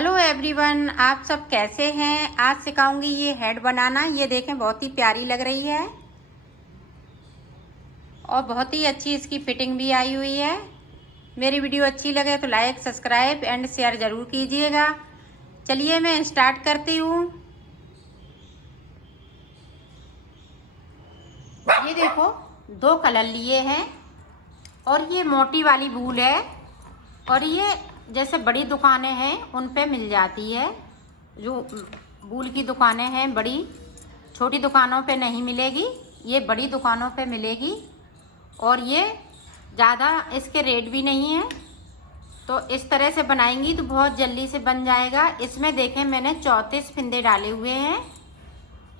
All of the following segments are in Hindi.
हेलो एवरीवन, आप सब कैसे हैं। आज सिखाऊंगी ये हेड बनाना। ये देखें, बहुत ही प्यारी लग रही है और बहुत ही अच्छी इसकी फिटिंग भी आई हुई है। मेरी वीडियो अच्छी लगे तो लाइक, सब्सक्राइब एंड शेयर ज़रूर कीजिएगा। चलिए मैं स्टार्ट करती हूँ। ये देखो, 2 कलर लिए हैं और ये मोटी वाली वूल है और ये जैसे बड़ी दुकानें हैं उन पे मिल जाती है। जो वूल की दुकानें हैं बड़ी, छोटी दुकानों पे नहीं मिलेगी, ये बड़ी दुकानों पे मिलेगी। और ये ज़्यादा इसके रेट भी नहीं है। तो इस तरह से बनाएंगी तो बहुत जल्दी से बन जाएगा। इसमें देखें, मैंने 34 फिंदे डाले हुए हैं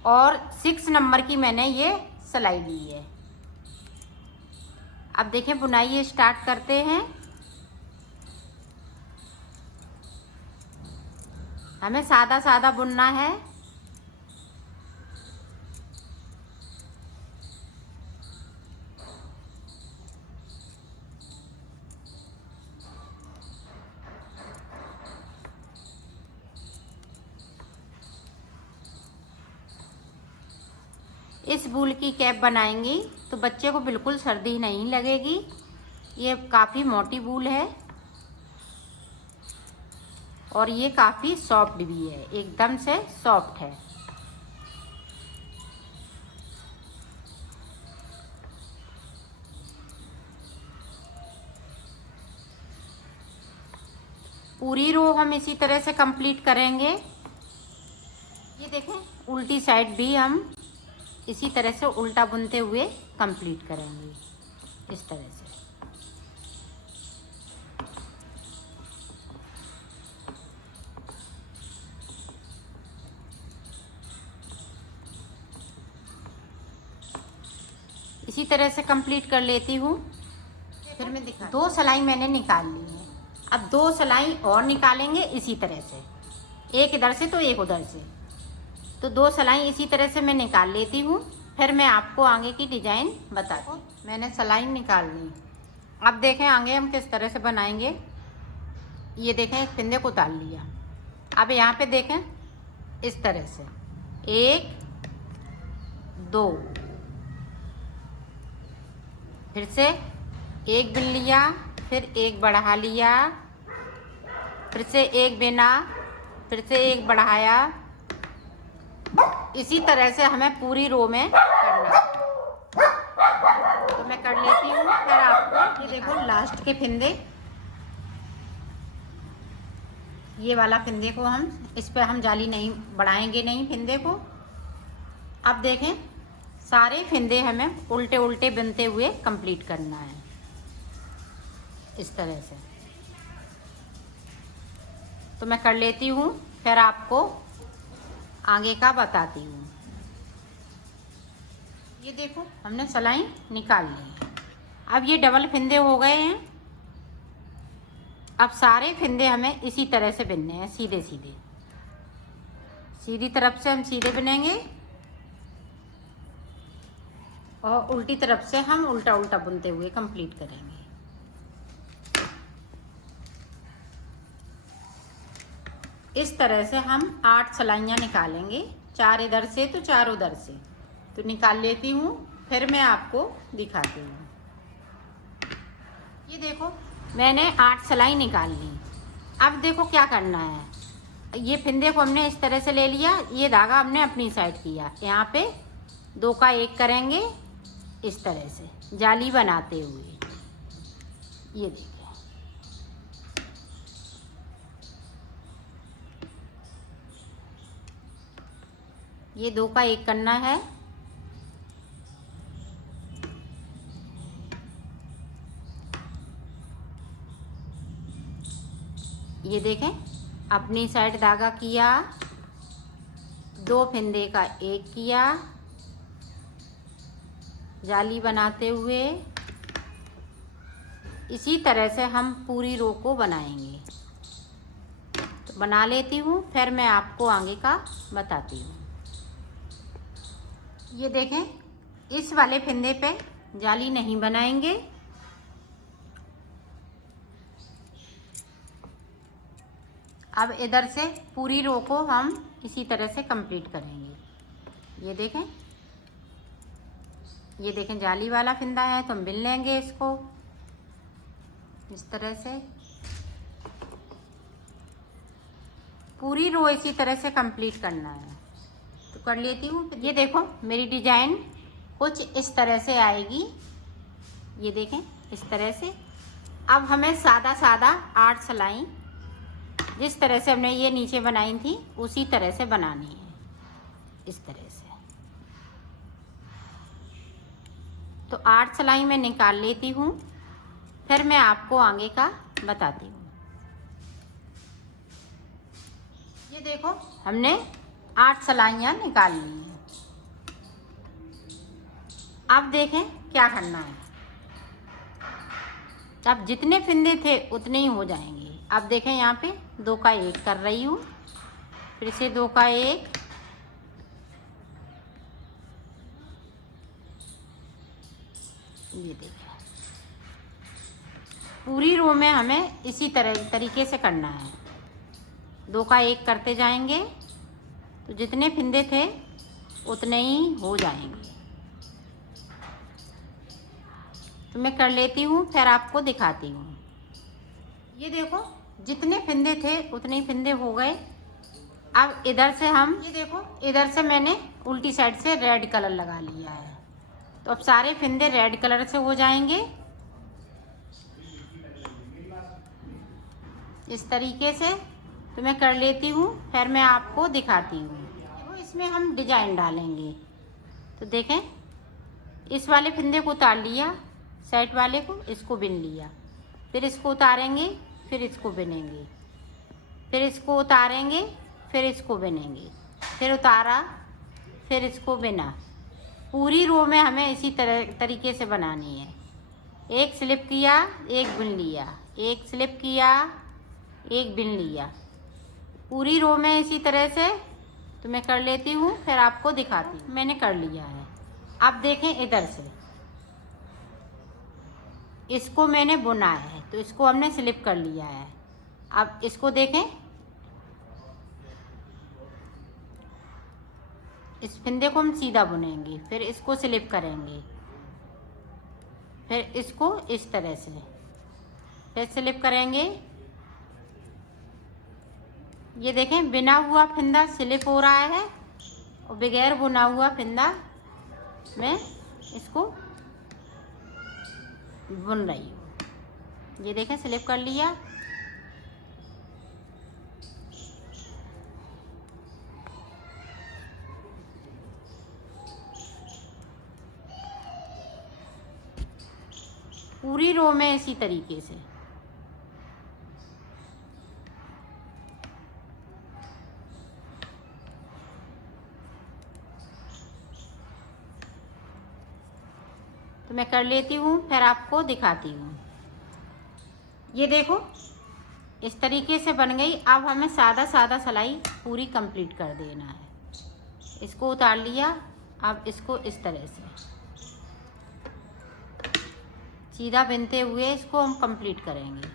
और 6 नंबर की मैंने ये सिलाई ली है। अब देखें, बुनाई स्टार्ट करते हैं। हमें सादा सादा बुनना है। इस वूल की कैप बनाएंगी तो बच्चे को बिल्कुल सर्दी नहीं लगेगी। ये काफ़ी मोटी वूल है और ये काफ़ी सॉफ्ट भी है, एकदम से सॉफ्ट है। पूरी रो हम इसी तरह से कंप्लीट करेंगे। ये देखें, उल्टी साइड भी हम इसी तरह से उल्टा बुनते हुए कंप्लीट करेंगे, इस तरह से। इसी तरह से कंप्लीट कर लेती हूँ। फिर मैं 2 सिलाई मैंने निकाल ली है। अब 2 सिलाई और निकालेंगे इसी तरह से, एक इधर से तो एक उधर से। तो 2 सिलाई इसी तरह से मैं निकाल लेती हूँ, फिर मैं आपको आगे की डिजाइन बताती हूँ। मैंने सिलाई निकाल ली। अब देखें आगे हम किस तरह से बनाएंगे। ये देखें, इस फिंदे को उतार लिया। अब यहाँ पे देखें, इस तरह से 1 2, फिर से 1 बिन लिया, फिर 1 बढ़ा लिया, फिर से 1 बिना, फिर से 1 बढ़ाया। इसी तरह से हमें पूरी रो में करना है। तो मैं कर लेती हूँ, फिर आपको। ये देखो, लास्ट के फिंदे, ये वाला फिंदे को हम इस पर हम जाली नहीं बढ़ाएंगे, नहीं फिंदे को। अब देखें, सारे फिंदे हमें उल्टे उल्टे बुनते हुए कंप्लीट करना है, इस तरह से। तो मैं कर लेती हूँ, फिर आपको आगे का बताती हूँ। ये देखो, हमने सिलाई निकाल ली। अब ये डबल फिंदे हो गए हैं। अब सारे फिंदे हमें इसी तरह से बुनने हैं, सीधे सीधे। सीधी तरफ से हम सीधे बुनेंगे और उल्टी तरफ से हम उल्टा उल्टा बुनते हुए कंप्लीट करेंगे। इस तरह से हम 8 सिलाइयाँ निकालेंगे, 4 इधर से तो 4 उधर से। तो निकाल लेती हूँ, फिर मैं आपको दिखाती हूँ। ये देखो, मैंने 8 सिलाई निकाल ली। अब देखो क्या करना है। ये फिंदे को हमने इस तरह से ले लिया, ये धागा हमने अपनी साइड किया। यहाँ पे 2 का 1 करेंगे, इस तरह से जाली बनाते हुए। ये देखिए, ये 2 का 1 करना है। ये देखें, अपनी साइड धागा किया, 2 फिंदे का 1 किया, जाली बनाते हुए। इसी तरह से हम पूरी रो को बनाएंगे। तो बना लेती हूँ, फिर मैं आपको आगे का बताती हूँ। ये देखें, इस वाले फिंदे पे जाली नहीं बनाएंगे। अब इधर से पूरी रो को हम इसी तरह से कंप्लीट करेंगे। ये देखें जाली वाला फिंदा है तो हम बिन लेंगे इसको इस तरह से। पूरी रो इसी तरह से कंप्लीट करना है तो कर लेती हूँ। ये देखो मेरी डिजाइन कुछ इस तरह से आएगी। ये देखें इस तरह से। अब हमें सादा 8 सिलाई जिस तरह से हमने ये नीचे बनाई थी उसी तरह से बनानी है इस तरह से। तो 8 सिलाई मैं निकाल लेती हूँ, फिर मैं आपको आगे का बताती हूँ। ये देखो हमने 8 सिलाइयाँ निकाल ली हैं। अब देखें क्या करना है। अब जितने फिंदे थे उतने ही हो जाएंगे। अब देखें यहाँ पे 2 का 1 कर रही हूँ, फिर से 2 का 1, ये देखें पूरी रो में हमें इसी तरीके से करना है। 2 का 1 करते जाएंगे तो जितने फिंदे थे उतने ही हो जाएंगे। तो मैं कर लेती हूँ फिर आपको दिखाती हूँ। ये देखो जितने फिंदे थे उतने ही फिंदे हो गए। अब इधर से हम ये देखो इधर से मैंने उल्टी साइड से रेड कलर लगा लिया है तो अब सारे फिंदे रेड कलर से हो जाएंगे इस तरीके से। तो मैं कर लेती हूँ फिर मैं आपको दिखाती हूँ। देखो इसमें हम डिजाइन डालेंगे तो देखें इस वाले फिंदे को उतार लिया, साइड वाले को इसको बिन लिया, फिर इसको उतारेंगे, फिर इसको बिनेंगे, फिर इसको उतारेंगे, फिर इसको बिनेंगे, फिर उतारा, फिर इसको बिना। पूरी रो में हमें इसी तरीके से बनानी है। एक स्लिप किया, एक बिन लिया, एक स्लिप किया, एक बिन लिया, पूरी रो में इसी तरह से। तो मैं कर लेती हूँ फिर आपको दिखाती हूँ। मैंने कर लिया है। अब देखें इधर से इसको मैंने बुना है तो इसको हमने स्लिप कर लिया है। अब इसको देखें इस फिंदे को हम सीधा बुनेंगे, फिर इसको स्लिप करेंगे, फिर इसको इस तरह से, फिर स्लिप करेंगे। ये देखें बिना हुआ फिंदा स्लिप हो रहा है और बगैर बुना हुआ फिंदा मैं इसको बुन रही हूँ। ये देखें स्लिप कर लिया। पूरी रो में इसी तरीके से। तो मैं कर लेती हूँ फिर आपको दिखाती हूँ। ये देखो इस तरीके से बन गई। अब हमें सादा सिलाई पूरी कंप्लीट कर देना है। इसको उतार लिया, अब इसको इस तरह से सीधा बिनते हुए इसको हम कंप्लीट करेंगे।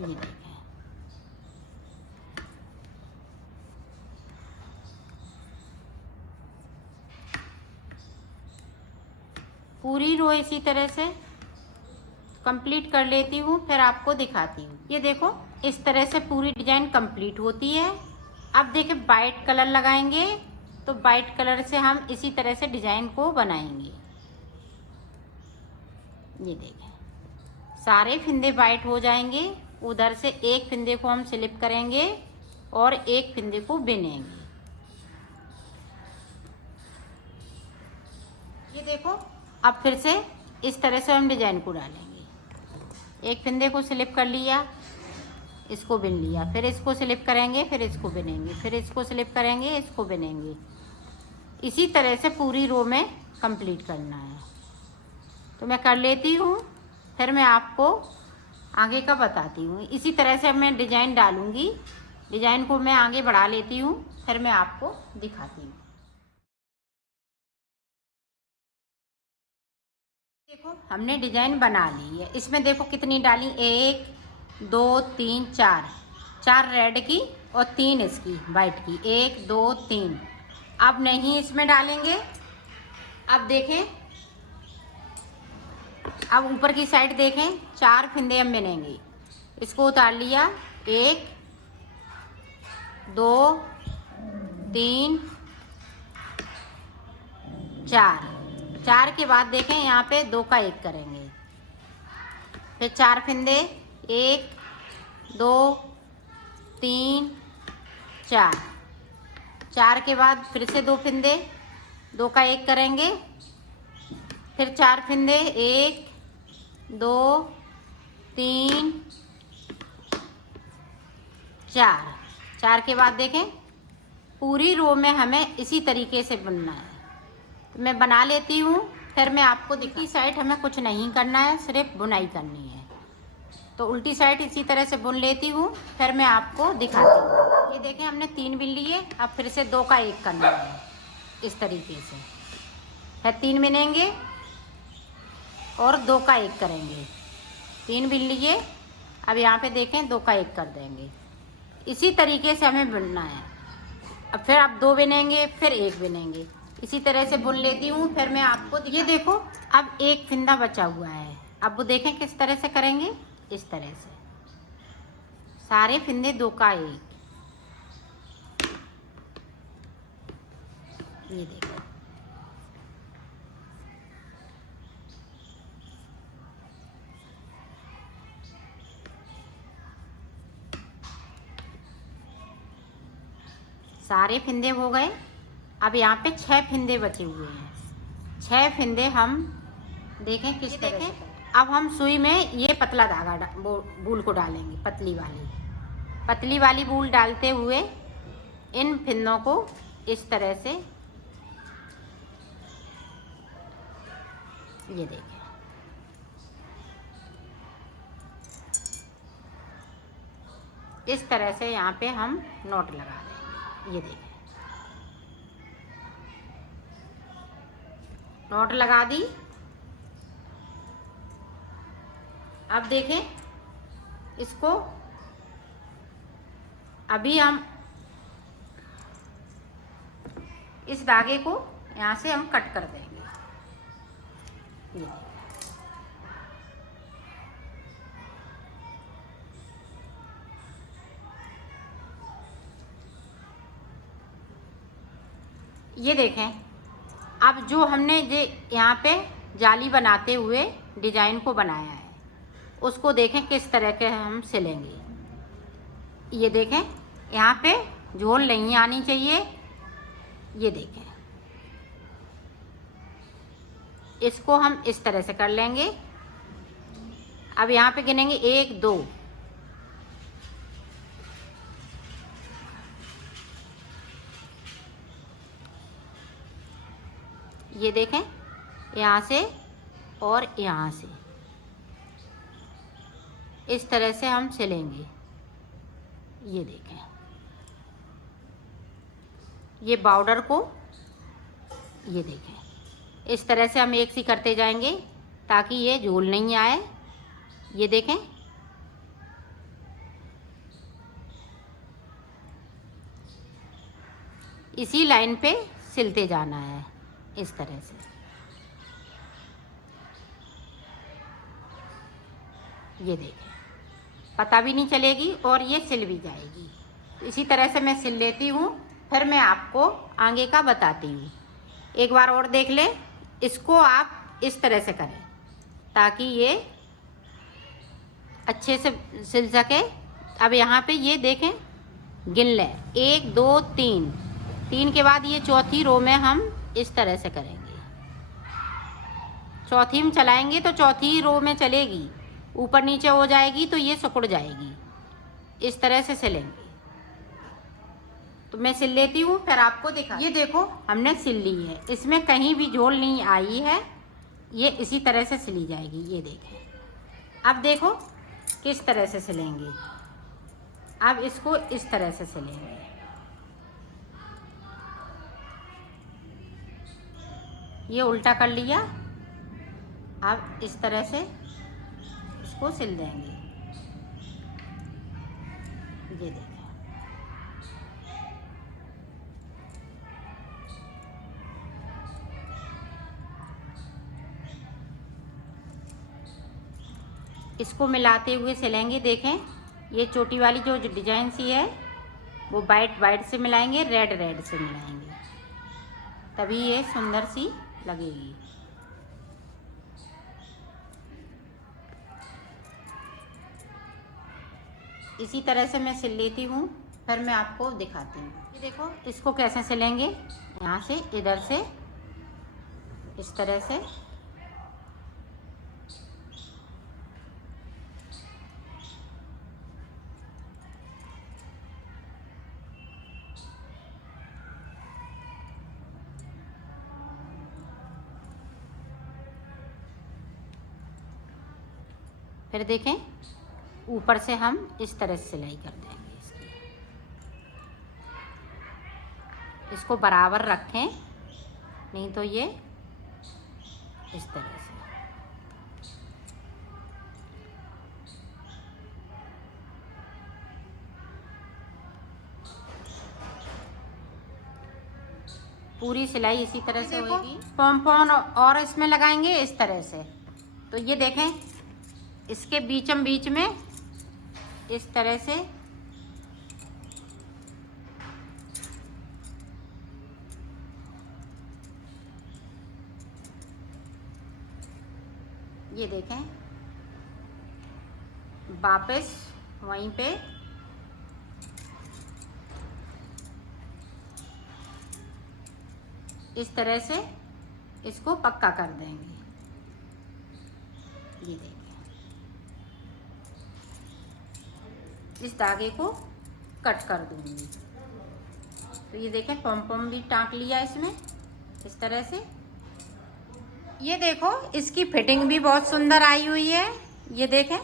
ये देखें पूरी रो इसी तरह से कंप्लीट कर लेती हूँ फिर आपको दिखाती हूँ। ये देखो इस तरह से पूरी डिजाइन कंप्लीट होती है। अब देखिए वाइट कलर लगाएंगे तो वाइट कलर से हम इसी तरह से डिजाइन को बनाएंगे। ये देखें सारे फिंदे वाइट हो जाएंगे। उधर से एक फिंदे को हम स्लिप करेंगे और एक फिंदे को बिनेंगे। ये देखो अब फिर से इस तरह से हम डिजाइन को डालेंगे। एक फिंदे को स्लिप कर लिया, इसको बिन लिया, फिर इसको स्लिप करेंगे, फिर इसको बिनेंगे, फिर इसको स्लिप करेंगे, इसको बिनेंगे। इसी तरह से पूरी रो में कंप्लीट करना है। तो मैं कर लेती हूँ फिर मैं आपको आगे का बताती हूँ। इसी तरह से मैं डिजाइन डालूंगी। डिजाइन को मैं आगे बढ़ा लेती हूँ फिर मैं आपको दिखाती हूँ। देखो हमने डिजाइन बना ली है। इसमें देखो कितनी डाली, 1 2 3 4, 4 रेड की और 3 इसकी वाइट की, 1 2 3। अब नहीं इसमें डालेंगे। अब देखें, अब ऊपर की साइड देखें, 4 फिंदे हम बिनेंगे। इसको उतार लिया, 1 2 3 4। 4 के बाद देखें यहाँ पे 2 का 1 करेंगे, फिर 4 फिंदे, 1 2 3 4। 4 के बाद फिर से 2 फिंदे, 2 का 1 करेंगे, फिर 4 फिंदे, 1 2 3 4। 4 के बाद देखें पूरी रो में हमें इसी तरीके से बुनना है। तो मैं बना लेती हूँ, फिर मैं आपको दिखी साइड हमें कुछ नहीं करना है, सिर्फ बुनाई करनी है। तो उल्टी साइड इसी तरह से बुन लेती हूँ, फिर मैं आपको दिखाती हूँ। ये देखें हमने 3 बिन लिए, अब फिर से 2 का 1 करना है इस तरीके से। फिर 3 बिनेंगे और 2 का 1 करेंगे, 3 बिन लिए। अब यहाँ पे देखें 2 का 1 कर देंगे। इसी तरीके से हमें बुनना है। अब फिर आप 2 बिनेंगे, फिर 1 बिनेंगे, इसी तरह से बुन लेती हूँ, फिर मैं आपको ये देखो अब 1 फिंदा बचा हुआ है। अब वो देखें किस तरह से करेंगे, इस तरह से सारे फिंदे 2 का 1। ये देखो सारे फिंदे हो गए। अब यहाँ पे 6 फिंदे बचे हुए हैं। 6 फिंदे हम देखें किस तरह से। अब हम सुई में ये पतला धागा बूल को डालेंगे, पतली वाली बूल डालते हुए इन फिंदों को इस तरह से, ये देखें, इस तरह से यहाँ पे हम नोट लगा देंगे। ये देखें नोट लगा दी। अब देखें इसको, अभी हम इस धागे को यहाँ से हम कट कर देंगे। ये देखें अब जो हमने यहाँ पे जाली बनाते हुए डिजाइन को बनाया है, उसको देखें किस तरह के हम सिलेंगे। ये देखें यहाँ पे झोल नहीं आनी चाहिए। ये देखें इसको हम इस तरह से कर लेंगे। अब यहाँ पे गिनेंगे 1 2, ये देखें यहाँ से और यहाँ से इस तरह से हम सिलेंगे। ये देखें ये बॉर्डर को, ये देखें इस तरह से हम एक सी करते जाएंगे ताकि ये झोल नहीं आए। ये देखें इसी लाइन पे सिलते जाना है इस तरह से। ये देखें पता भी नहीं चलेगी और ये सिल भी जाएगी। इसी तरह से मैं सिल लेती हूँ, फिर मैं आपको आगे का बताती हूँ। एक बार और देख लें, इसको आप इस तरह से करें ताकि ये अच्छे से सिल सके। अब यहाँ पे ये देखें गिन लें 1 2 3, 3 के बाद ये चौथी रो में हम इस तरह से करेंगे। चौथी में चलाएंगे तो चौथी रो में चलेगी, ऊपर नीचे हो जाएगी तो ये सिकुड़ जाएगी। इस तरह से सिलेंगे। तो मैं सिल लेती हूँ फिर आपको दिखा। ये देखो हमने सिल ली है, इसमें कहीं भी झोल नहीं आई है, ये इसी तरह से सिली जाएगी। ये देखें अब देखो किस तरह से सिलेंगे। अब इसको इस तरह से सिलेंगे। ये उल्टा कर लिया, अब इस तरह से इसको सिल देंगे। ये देखें, इसको मिलाते हुए सिलेंगे। देखें, ये चोटी वाली जो डिजाइन सी है वो वाइट वाइट से मिलाएंगे, रेड रेड से मिलाएंगे, तभी ये सुंदर सी लगेगी। इसी तरह से मैं सिल लेती हूँ, फिर मैं आपको दिखाती हूँ। ये देखो, इसको कैसे सिलेंगे। यहाँ से इधर से इस तरह से फिर देखें, ऊपर से हम इस तरह से सिलाई कर देंगे इसकी। इसको बराबर रखें, नहीं तो ये इस तरह से। पूरी सिलाई इसी तरह से होगी। पॉम्पॉन और इसमें लगाएंगे इस तरह से। तो ये देखें, इसके बीचम बीच में इस तरह से ये देखें, वापस वहीं पे इस तरह से इसको पक्का कर देंगे। ये देखें, इस धागे को कट कर दूंगी। तो ये देखें, पॉम भी टाँक लिया इसमें इस तरह से। ये देखो, इसकी फिटिंग भी बहुत सुंदर आई हुई है। ये देखें,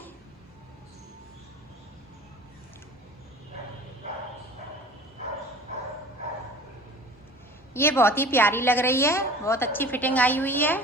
ये बहुत ही प्यारी लग रही है, बहुत अच्छी फिटिंग आई हुई है।